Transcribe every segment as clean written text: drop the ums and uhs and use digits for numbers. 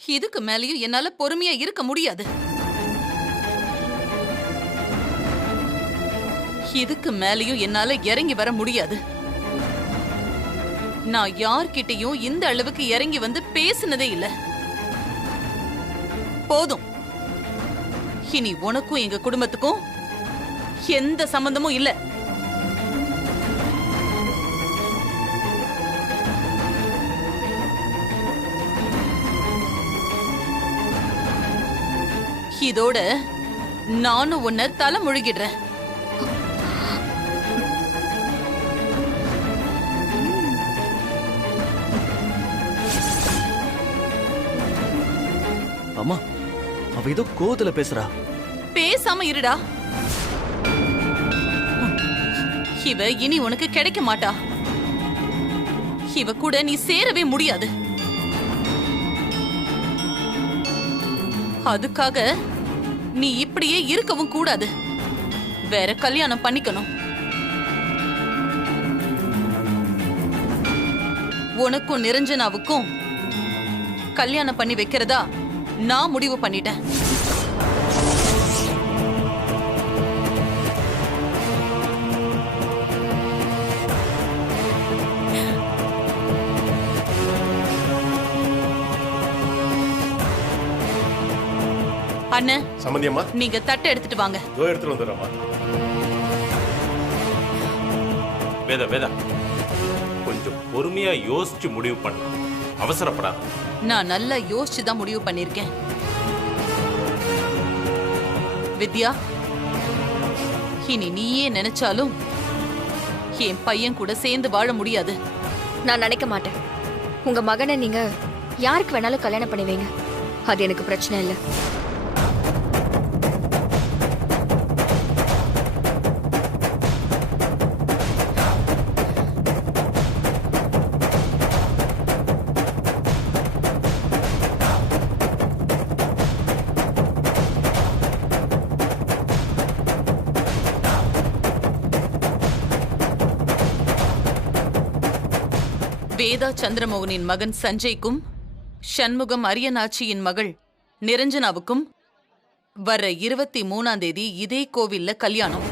இதுக்கு மேலயும் என்னால பொறுமையா இருக்க முடியாது. இதுக்கு மேலயும் என்னால இறங்கி வர முடியாது. நான் யார்கிட்டயும் இந்த அளவுக்கு இறங்கி வந்து பேசினதே இல்ல. போதும். இனி உனக்கும் எங்க குடும்பத்துக்கும் எந்த சம்பந்தமும் இல்ல. இதோட நானும் உன்னை தலை முழுகிடுறேன். அம்மா, அவ ஏதோ கோவத்துல பேசுறா. பேசாம இருடா. இவ இனி உனக்கு கிடைக்க மாட்டா. இவ கூட நீ சேரவே முடியாது. அதுக்காக நீ இப்படியே இருக்கவும் கூடாது. வேற கல்யாணம் பண்ணிக்கணும். உனக்கும் நிரஞ்சனாவுக்கும் கல்யாணம் பண்ணி வைக்கிறதா நான் முடிவு பண்ணிட்டேன். அண்ணன், சம்மந்தி அம்மா, நீங்க தட்டை எடுத்துட்டு வாங்க. எடுத்துட்டு வந்துடுறேம்மா. வேதா வேதா, கொஞ்சம் பொறுமையா யோசிச்சு முடிவு பண்ண, அவசரப்படாத. நான் நல்லா யோசிச்சு தான் முடிவு பண்ணிருக்கேன். வித்யா, இனி நீயே நினைச்சாலும் என் பையன் கூட சேர்ந்து வாழ முடியாது. நான் நினைக்க மாட்டேன். உங்க மகனை நீங்க யாருக்கு வேணாலும் கல்யாணம் பண்ணுவீங்க. அது எனக்கு பிரச்சனை இல்லை. வேதா சந்திரமோகனின் மகன் சஞ்சய்க்கும் சண்முகம் அரியநாச்சியின் மகள் நிரஞ்சனாவுக்கும் வர 23ஆம் தேதி இதே கோவில்ல கல்யாணம்.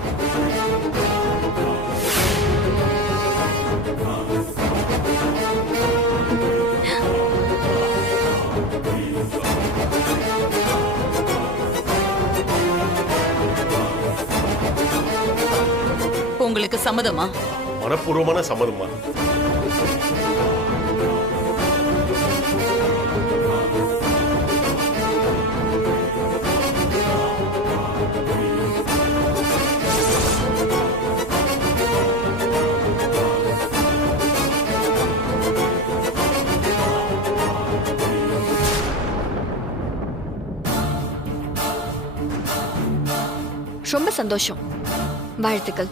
உங்களுக்கு சம்மதமா? மனப்பூர்வமான சம்மதமா? ரொம்ப சந்தோஷம். வாழ்த்துக்கள்.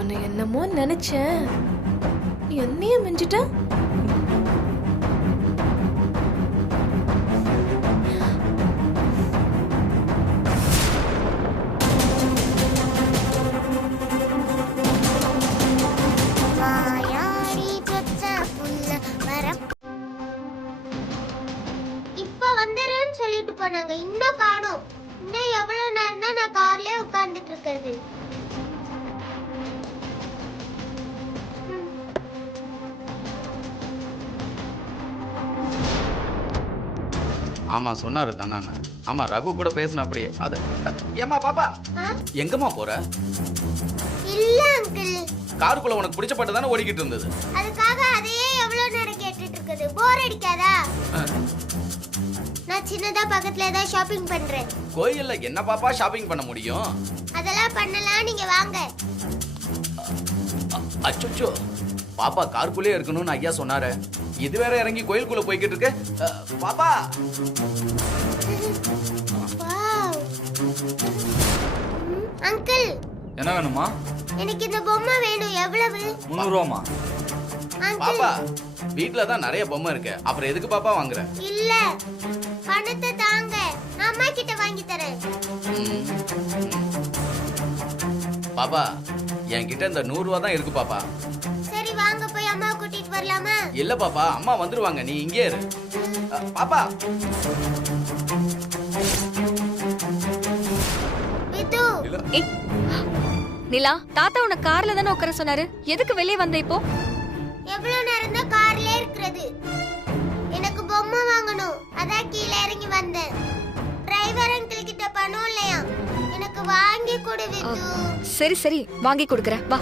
உன்னை என்னமோ நினைச்சேன், நீ என்னையே மிஞ்சிட்ட. இப்ப வந்துருன்னு சொல்லிட்டு போனாங்க. இன்னும் காணோம். இன்னும் எவ்வளவு நேரம் தான் நான் கார்லயே உட்கார்ந்துட்டு இருக்கிறது? ஆமா சொன்னாரு தானே. ஆமா ரகு கூட பேசின அப்படியே. அது ஏமா பாப்பா எங்கம்மா போற? இல்ல அங்கிள், காருக்குள்ள உனக்கு பிடிச்ச பாட்டு தானே ஓடிக்கிட்டு இருந்தது. அதுக்காக அதையே எவ்வளவு நேரம் கேட்டுட்டு இருக்குது? போர் அடிக்காதா? நான் சின்னதா பக்கத்துல ஏதாவது ஷாப்பிங் பண்றேன். கோயில்ல என்ன பாப்பா ஷாப்பிங் பண்ண முடியும்? அதெல்லாம் பண்ணலாம், நீங்க வாங்க. அச்சோ, பாப்பா காருக்குள்ளே இருக்கணும்னு ஐயா சொன்னாரு. இது வேற இறங்கி கோயிலுக்குள்ள போய்கிட்டு இருக்கு. பாப்பா வாவ். அங்கிள் என்ன வேணுமா? எனக்கு இந்த பொம்மை வேணும். எவ்வளவு? 300 ரூபாமா? அங்கிள் பாப்பா வீட்ல தான் நிறைய பொம்மை இருக்கு, அப்புறம் எதுக்கு பாப்பா வாங்குற? இல்ல, பணத்தை தாங்க, நான் அம்மா கிட்ட வாங்கி தரேன். பாப்பா என்கிட்ட இந்த 100 ரூபா தான் இருக்கு பாப்பா. சரி வாங்க, போய் அம்மா கூட்டிட்டு வரலாமா? இல்ல பாப்பா, அம்மா வந்துருவாங்க, நீ இங்கே இரு. பாப்பா விது, ஏய், நிலா, தாத்தா உன்னை கார்ல தானே உட்கார சொன்னாரு, எதுக்கு வெளியே வந்த இப்போ? எவ்வளவு நேரம் தான் கார்ல இருக்கிறது? எனக்கு பொம்மை வாங்கணும், அதான் கீழே இறங்கி வந்தேன். டிரைவர் அங்கிள் கிட்ட பணம் இல்லையா, எனக்கு வாங்கி கொடு விது. சரி சரி, வாங்கி கொடுக்கறேன், வா.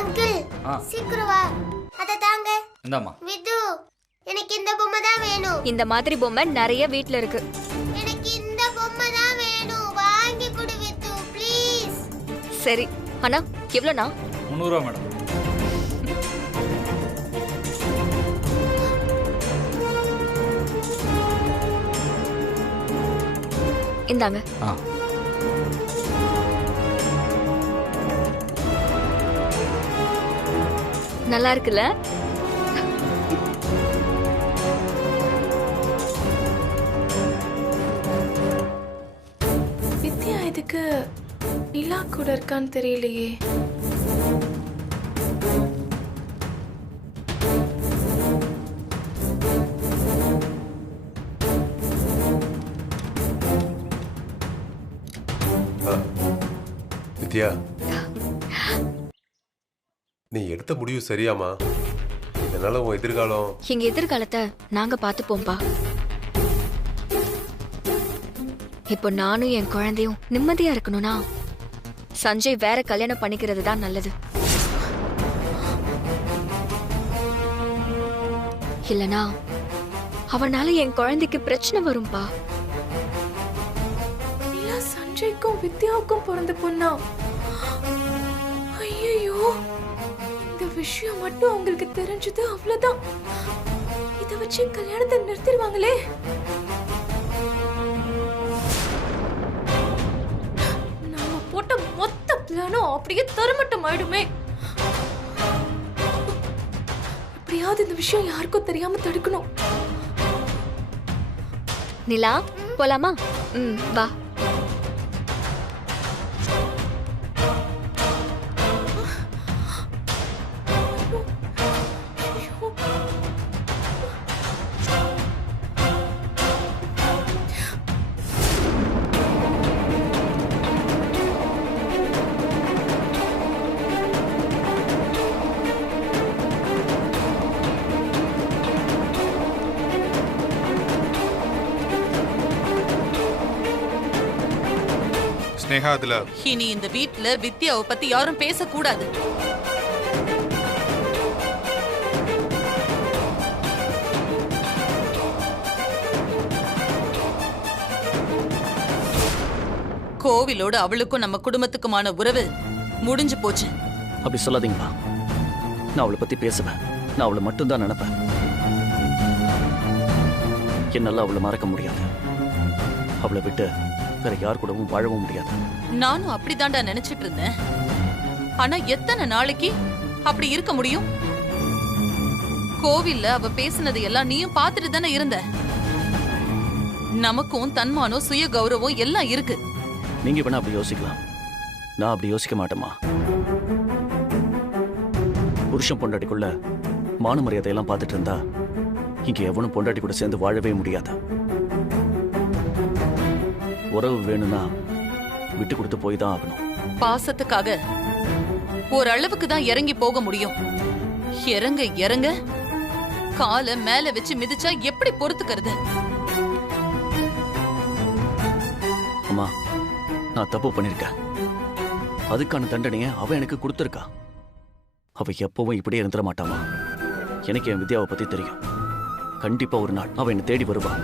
அங்கிள் சீக்கிரம் வா, அத தாங்க. இந்தாம்மா. விது, எனக்கு இந்த பொம்மை தான் வேணும். இந்த மாதிரி பொம்மை நிறைய வீட்ல இருக்கு. எனக்கு இந்த பொம்மை தான் வேணும், வாங்கி கொடு விது ப்ளீஸ். சரி, அண்ணா எவ்வளோண்ணா? 300 ரூபா மேடம். இந்தாங்க. நல்லா இருக்குல்ல? வித்யா இதுக்கு நிலா கூட இருக்கான்னு தெரியலையே. வித்யா, நீ எடுத்த முடிவு சரியாமா? என்னால உன் எதிர்காலம். எங்க எதிர்காலத்தை நாங்க பாத்துப்போம்பா. இப்போ நானும் என் குழந்தையும் நிம்மதியா இருக்கணும்னா சஞ்சய் வேற கல்யாணம் பண்ணிக்கிறது தான் நல்லது. இல்லனா அவனால என் குழந்தைக்கு பிரச்சனை வரும்பா. நிலா சஞ்சய்க்கும் வித்யாவுக்கும் பிறந்த பொண்ணா? ஐயோ, இந்த விஷயம் மட்டும் அவங்களுக்கு தெரிஞ்சது அவ்வளவுதான். இத வச்சு கல்யாணத்தை நிறுத்திடுவாங்களே. நாம போட்ட மொத்த பிளானும் அப்படியே தரமட்டம் ஆயிடுமே. எப்படியாவது இந்த விஷயம் யாருக்கும் தெரியாம தடுக்கணும். நிலா, போலாமா? வா. ஸ்னேகா, அதுல இனி இந்த வீட்ல வித்யாவை பத்தி யாரும் பேசக்கூடாது. கோவிலோட அவளுக்கும் நம்ம குடும்பத்துக்குமான உறவு முடிஞ்சு போச்சு. அப்படி சொல்லாதீங்களா? நான் அவளை பத்தி பேசுவேன். நான் அவளை மட்டும்தான் நினைப்பேன். என்னால அவளை மறக்க முடியாது. அவளை விட்டு வேற யார் கூடவும் வாழவும் முடியாது. நானும் அப்படிதான்டா நினைச்சிட்டு இருந்தேன். ஆனா எத்தனை நாளைக்கு அப்படி இருக்க முடியும்? கோவில்ல அவ பேசினது எல்லாம் நீயும் பார்த்துட்டு தானே இருந்த. நமக்கும் தன்மானம், சுய கௌரவம் எல்லாம் இருக்கு. நீங்க வேணா அப்படி யோசிக்கலாம், நான் அப்படி யோசிக்க மாட்டேமா. புருஷன் பொண்டாட்டிக்குள்ள மான மரியாதையெல்லாம் பார்த்துட்டு இருந்தா இங்க எவனும் பொண்டாட்டி கூட சேர்ந்து வாழவே முடியாது. உறவு வேணும்னா விட்டு கொடுத்து போய் தான் ஆகணும். பாசத்துக்காக ஓரளவுக்கு தான் இறங்கி போக முடியும். இறங்க இறங்க காலை மேல வச்சு மிதிச்சா எப்படி பொறுத்துக்கிறது? அம்மா, நான் தப்பு பண்ணிருக்கேன். அதுக்கான தண்டனையை அவ எனக்கு கொடுத்துருக்கா. அவ எப்பவும் இப்படியே இருந்துட மாட்டாமா. எனக்கு என் வித்யாவை பத்தி தெரியும். கண்டிப்பா ஒரு நாள் அவ என்னை தேடி வருவா.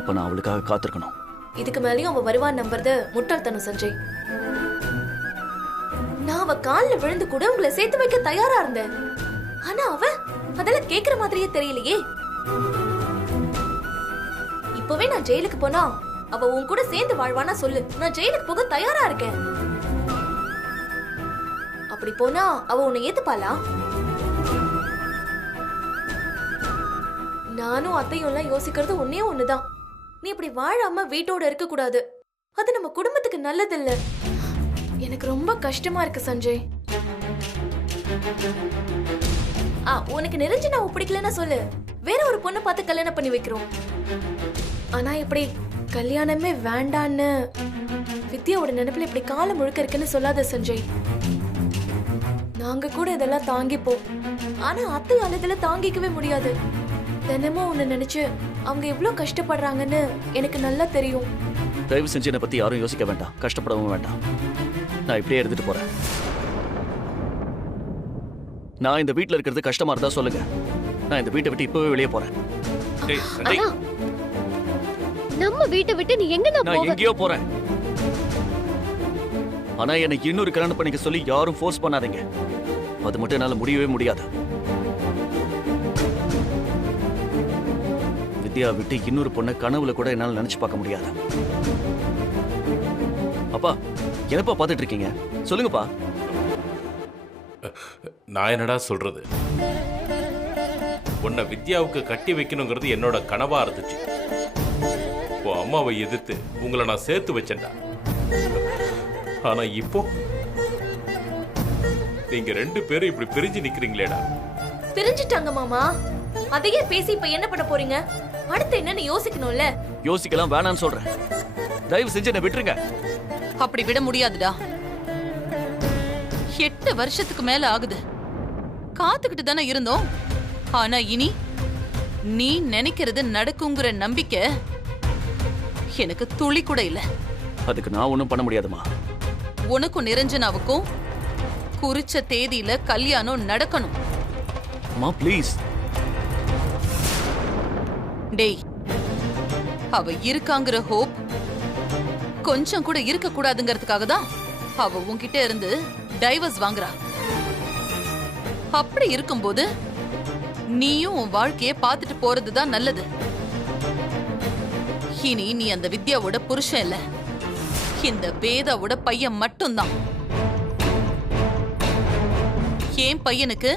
அப்ப நான் அவளுக்காக காத்திருக்கணும். இதுக்கு மேலேயும் அவ வருவான் நம்புறது முட்டாள்தனம் சஞ்சய். நான் அவ கால்ல விழுந்து கூட உங்களை சேர்த்து வைக்க தயாரா இருந்தேன். ஆனா அவ அதெல்லாம் கேக்குற மாதிரியே தெரியலையே. இப்பவே நான் ஜெயிலுக்கு போனா அவ உன் கூட சேர்ந்து வாழ்வானா சொல்லு. நான் ஜெயிலுக்கு போக தயாரா இருக்கேன். அப்படி போனா அவ உன்னை ஏத்துப்பாளா? நானும் அத்தையும் எல்லாம் யோசிக்கிறது ஒன்னே ஒண்ணுதான். நீ இப்படி வாழாம வீட்டோட இருக்க கூடாது. அது நம்ம குடும்பத்துக்கு நல்லதில்ல. எனக்கு ரொம்ப கஷ்டமா இருக்கு சஞ்சய். உனக்கு நிரஞ்சனாவை பிடிக்கலன்னா சொல்லு, வேற ஒரு பொண்ணை பார்த்து கல்யாணம் பண்ணி வைக்கிறோம். ஆனா இப்படி கல்யாணமே வேண்டான்னு வித்யாவோட நினைப்புல இப்படி காலம் முழுக்க இருக்குன்னு சொல்லாத சஞ்சய். நாங்க கூட இதெல்லாம் தாங்கிப்போம். ஆனா அத்தையால இதெல்லாம் தாங்கிக்கவே முடியாது. தினமும் உன்னை நினைச்சு அவங்க எவ்வளவு கஷ்டப்படுறாங்கன்னு எனக்கு நல்லா தெரியும். தயவு செஞ்சு என்னை பத்தி யாரும் யோசிக்க வேண்டாம், கஷ்டப்படவும் வேண்டாம். நான் இப்படியே எடுத்துட்டு போறேன். நான் இந்த வீட்ல இருக்கிறது கஷ்டமா இருந்தா சொல்லுங்க, நான் இந்த வீட்டை விட்டு இப்பவே வெளியே போறேன். நம்ம வீட்டை விட்டு நீ எங்க நான் எங்கேயோ போறேன். ஆனா என்னை இன்னொரு கல்யாணம் பண்ணிக்க சொல்லி யாரும் ஃபோர்ஸ் பண்ணாதீங்க. அது மட்டும் என்னால முடியவே முடியாது. வித்யா விட்டு இன்னொரு பொண்ணை கனவுல கூட என்னால நினைச்சு பார்க்க முடியாது. அப்பா என்னப்பா பார்த்துட்டு இருக்கீங்க? சொல்லுங்கப்பா. நான் என்னடா சொல்றது? உன்னை வித்யாவுக்கு கட்டி வைக்கணுங்கிறது என்னோட கனவா இருந்துச்சு. உன் அம்மாவை எதிர்த்து உங்களை நான் சேர்த்து வச்சேன்டா. ஆனா இப்போ நீங்க 2 பேரும் இப்படி பிரிஞ்சு நிக்கிறீங்களேடா. பிரிஞ்சிட்டாங்க மாமா. அதையே பேசி இப்ப என்ன பண்ண போறீங்க? அடுத்து என்னன்னு யோசிக்கணும்ல. யோசிக்கலாம் வேணான்னு சொல்றேன். தயவு செஞ்சு என்ன விட்டுருங்க. அப்படி விட முடியாதுடா. 8 வருஷத்துக்கு மேல ஆகுது. காத்துக்கிட்டு தானே இருந்தோம். ஆனா இனி நீ நினைக்கிறது நடக்குங்கிற நம்பிக்கை எனக்கு துளி கூட இல்ல. அதுக்கு நான் ஒண்ணும் பண்ண முடியாதுமா. உனக்கும் நிரஞ்சனாவுக்கும் குறிச்ச தேதியில கல்யாணம் நடக்கணும். அம்மா ப்ளீஸ். டேய், அவ இருக்காங்கிற ஹோப் கொஞ்சம் கூட இருக்க கூடாதுங்கிறதுக்காக தான் அவ உன்கிட்ட இருந்து டைவர்ஸ் வாங்குறா. அப்படி இருக்கும்போது நீயும் உன் வாழ்க்கைய பார்த்துட்டு போறதுதான் நல்லது. இனி நீ அந்த வித்யாவோட புருஷன் இல்ல, இந்த வேதாவோட பையன் மட்டும்தான். என் பையனுக்கு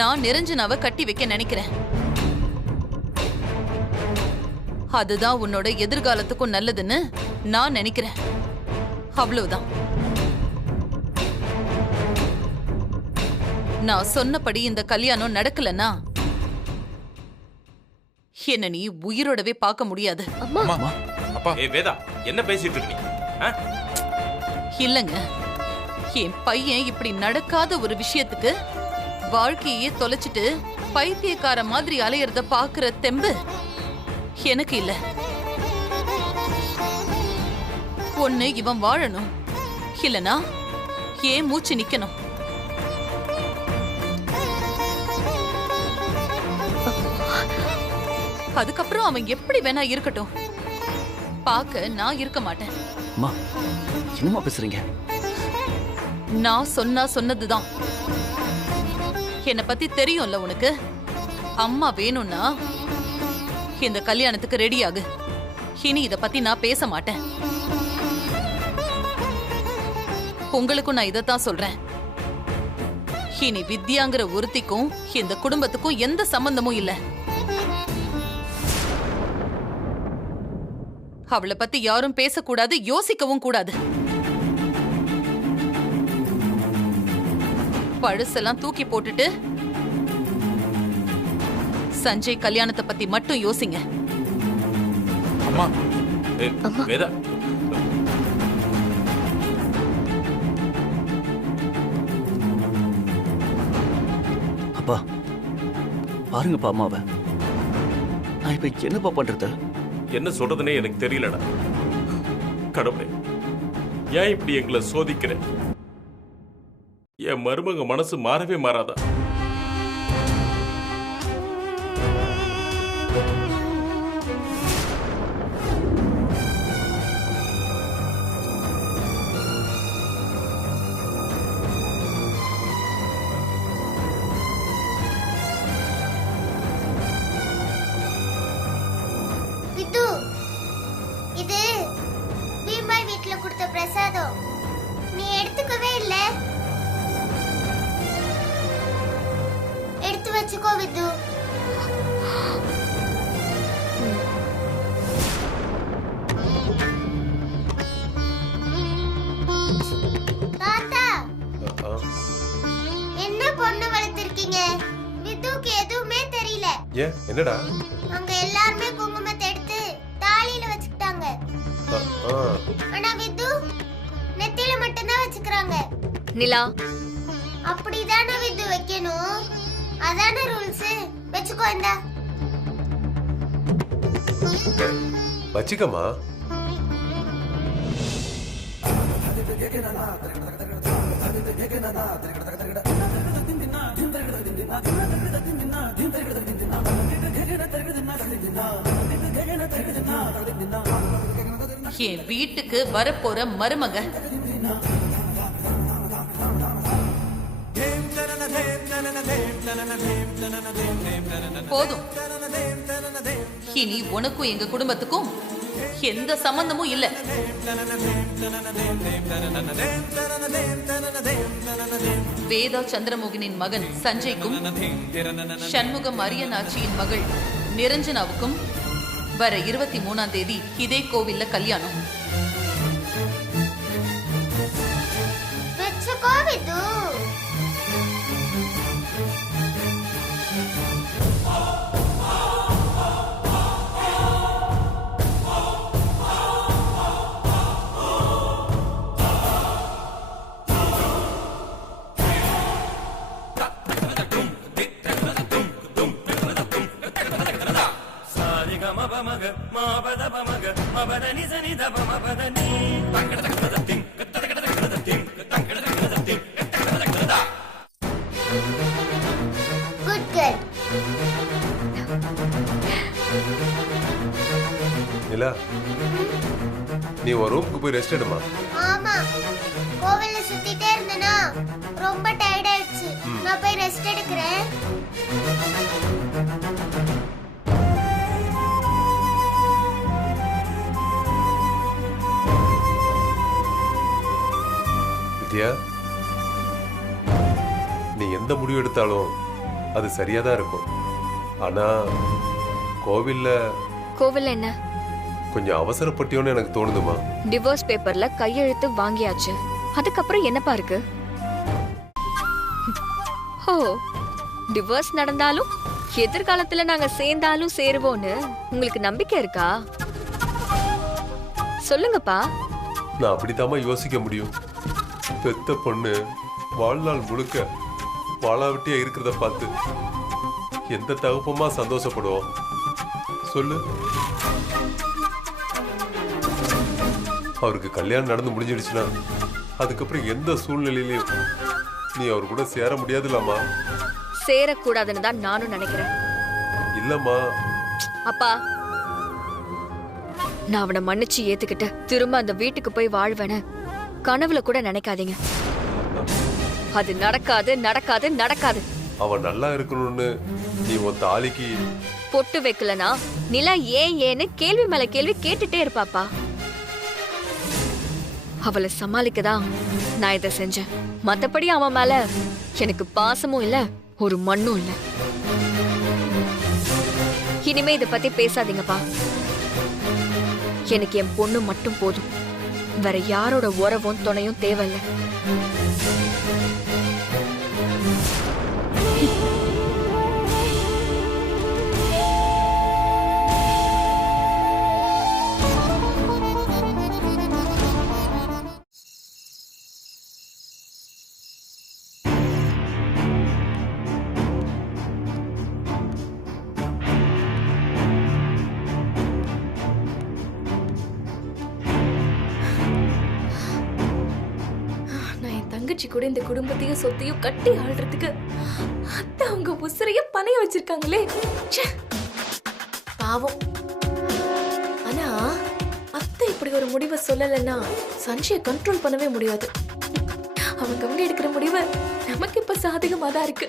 நான் நிரஞ்சனாவை கட்டி வைக்க நினைக்கிறேன். அதுதான் உன்னோட எதிர்காலத்துக்கும் நல்லதுன்னு நான் நினைக்கிறேன். அவ்வளவுதான். நான் சொன்னபடி இந்த கல்யாணம் நடக்கலன்னா என்ன நீ உயிரோடவே பார்க்க முடியாது. ஏய் வேதா, என்ன பேசிட்டு இருக்கீங்க? இல்லங்க, என் பையன் இப்படி நடக்காத ஒரு விஷயத்துக்கு வாழ்க்கையே தொலைச்சிட்டு பைத்தியக்கார மாதிரி அலையறத பாக்குற தெம்பு எனக்கு இல்ல. ஒண்ணு இவன் வாழணும், இல்லனா ஏன் மூச்சு நிக்கணும். அதுக்கப்புறம் அவன் எப்படி வேணா இருக்கட்டும், பாக்க நான் இருக்க மாட்டேன். அம்மா என்னமா பேசுறீங்க? நான் சொன்னதுதான். என்ன பத்தி தெரியும்ல உனக்கு. அம்மா வேணும்னா இந்த கல்யாணத்துக்கு ரெடி ஆகு. இனி இத பத்தி நான் பேச மாட்டேன். உங்களுக்கும் நான் இதத்தான் சொல்றேன். இனி வித்யாங்கிற ஒருத்திக்கும் இந்த குடும்பத்துக்கும் எந்த சம்பந்தமும் இல்ல. அவளை பத்தி யாரும் பேசக்கூடாது, யோசிக்கவும் கூடாது. பழசெல்லாம் தூக்கி போட்டுட்டு சஞ்சய் கல்யாணத்தை பத்தி மட்டும் யோசிங்க. அம்மா வேதா, அப்பா பாருங்கப்பா அம்மாவை. நான் இப்ப என்னப்பா பண்றது? என்ன சொல்றதுன்னே எனக்கு தெரியலடா. கடவுளே, ஏன் இப்படி எங்களை சோதிக்கிற? என் மருமக மனசு மாறவே மாறாதா? வித்து, இது பீம்பாய் வீட்ல கொடுத்த பிரசாதம். நீ எடுத்துக்கவே இல்ல. எடுத்து வச்சுக்கோ வித்து. தாத்தா, என்ன பொண்ணு வளர்த்திருக்கீங்க? வித்துக்கு எதுவுமே தெரியல. ஏன் என்னடா? அங்க எல்லாரும் குங்குமத்தை எடுத்து தாலியில வச்சுக்கிட்டாங்க. ஆனா வித்து நெத்தியில மட்டும் தான் வச்சுக்கறாங்க. நிலா, அப்படிதானே வித்து வைக்கணும்? அதானே ரூல்ஸ். வெச்சுக்கோ. இந்த வச்சிக்கமா. என் வீட்டுக்கு வரப்போற மருமக போதும். இனி உனக்கும் எங்க குடும்பத்துக்கும் எந்த சம்பந்தமும் இல்ல. வேதா சந்திரமோகனின் மகன் சஞ்சய்க்கும் சண்முகம் அரியநாச்சியின் மகள் நிரஞ்சனாவுக்கும் வர 23ஆம் தேதி இதே கோவில்ல கல்யாணம். வெச்சுக்கோ வித்து. Good girl. நிலா, நீ ஒரு ரூமுக்கு போய் ரெஸ்ட் எடுமா. ஆமா, கோவில்ல சுத்திட்டே இருந்தனா ரொம்ப டயர்ட் ஆயிடுச்சு. நான் போய் ரெஸ்ட் எடுக்கிறேன். வித்யா, நீ எந்த முடிவு எடுத்தாலும் அது சரியா தான் இருக்கும். ஆனா கோவில்ல என்ன கொஞ்சம் அவசரப்பட்டியோன்னு எனக்கு தோணுதுமா. டிவோர்ஸ் பேப்பர்ல கையெழுத்து வாங்கியாச்சு. அதுக்கப்புறம் என்னப்பா இருக்கு? ஓ, டிவோர்ஸ் நடந்தாலும் எதிர்காலத்துல நாங்க சேர்ந்தாலும் சேருவோன்னு உங்களுக்கு நம்பிக்கை இருக்கா? சொல்லுங்கப்பா. நான் அப்படித்தாம்மா யோசிக்க முடியும். பெத்த பொண்ணு வாழ்நாள் முழுக்க வாழாவிட்டியா இருக்கிறத பார்த்து எந்த தகப்பமா சந்தோஷப்படுவோம் சொல்லு? அவருக்கு கல்யாணம் நடந்து முடிஞ்சிடுச்சுன்னா அதுக்கப்புறம் எந்த சூழ்நிலையிலையும் நீ அவர் கூட சேர முடியாதுல்லம்மா. சேரக்கூடாதுன்னு தான் நானும் நினைக்கிறேன். இல்லம்மா. அப்பா, நான் அவனை மன்னிச்சு ஏத்துக்கிட்டு திரும்ப அந்த வீட்டுக்கு போய் வாழ்வேன்னு கனவுல கூட நினைக்காதீங்க. அது நடக்காது, நடக்காது, நடக்காது. அவன் நல்லா இருக்கணும்னு நீ உன் தாலிக்கு பொட்டு வைக்கலனா நிலா ஏன்னு கேள்வி மேல கேள்வி கேட்டுட்டே இருப்பாப்பா. அவளை சமாளிக்கதான் நான் இதை செஞ்சேன். மத்தபடி அவன் மேல எனக்கு பாசமும் இல்ல, ஒரு மண்ணும் இல்ல. இனிமே இதை பத்தி பேசாதீங்கப்பா. எனக்கு என் பொண்ணு மட்டும் போதும். வேற யாரோட உறவும் துணையும் தேவையில்லை. தங்கச்சி கூட இந்த குடும்பத்தையும் சொத்தையும் கட்டி ஆள்றதுக்கு அத்தை அவங்க உசுரைய பணைய வச்சிருக்காங்களே. பாவம். ஆனா அத்தை இப்படி ஒரு முடிவை சொல்லலைன்னா சஞ்சயை கண்ட்ரோல் பண்ணவே முடியாது. அவங்க எடுக்கிற முடிவு நமக்கு இப்ப சாதகமா தான் இருக்கு.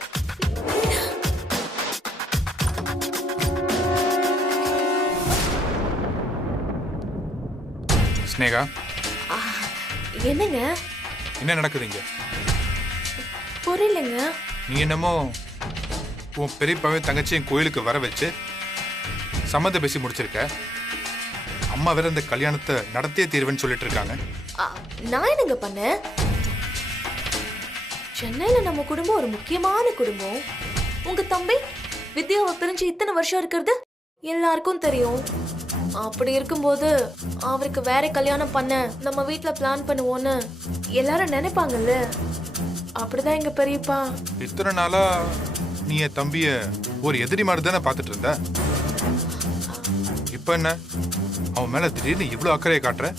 ஸ்னேகா, என்னங்க? என்ன நடக்குதுங்க? புரியலங்க. நீ என்னமோ உன் பெரியப்பாவையும் தங்கச்சியும் கோயிலுக்கு வர வச்சு சம்மந்தம் பேசி முடிச்சிருக்க. அம்மா வேற இந்த கல்யாணத்தை நடத்தியே தீர்வுன்னு சொல்லிட்டு இருக்காங்க. நான் என்னங்க பண்ணேன்? சென்னையில நம்ம குடும்பம் ஒரு முக்கியமான குடும்பம். உங்க தம்பி வித்யாவை பிரிஞ்சு இத்தனை வருஷம் இருக்கிறது எல்லாருக்கும் தெரியும். அப்படி இருக்கும்போது அவருக்கு வேற கல்யாணம் பண்ண நம்ம வீட்ல பிளான் பண்ணுவோன்னு எல்லாரும் நினைப்பாங்கல்ல. அப்படிதான் எங்க பெரியப்பா. இத்தனை நாளா நீ என் தம்பிய ஒரு எதிரி மாதிரி தானே பார்த்துட்டு இருந்த. இப்ப என்ன அவன் மேல திடீர்னு இவ்வளவு அக்கறையை காட்டுற?